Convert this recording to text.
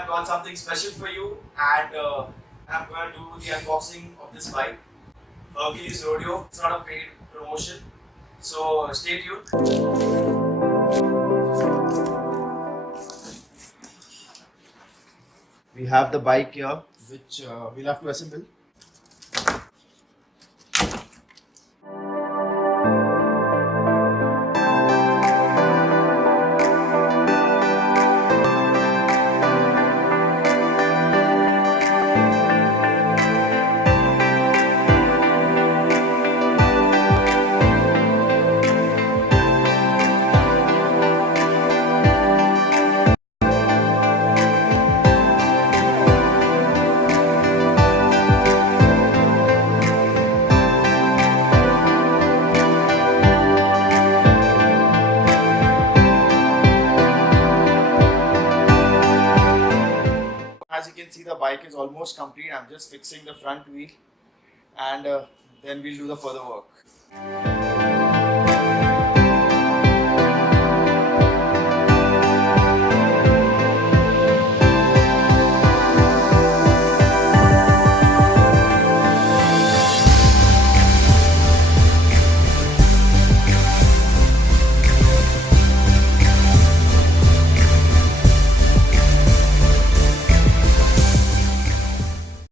have got something special for you, and I'm going to do the unboxing of this bike, Hercules Rodeo. It's not a paid promotion, so stay tuned. We have the bike here, which we'll have to assemble. As you can see, the bike is almost complete. I'm just fixing the front wheel, and then we'll do the further work.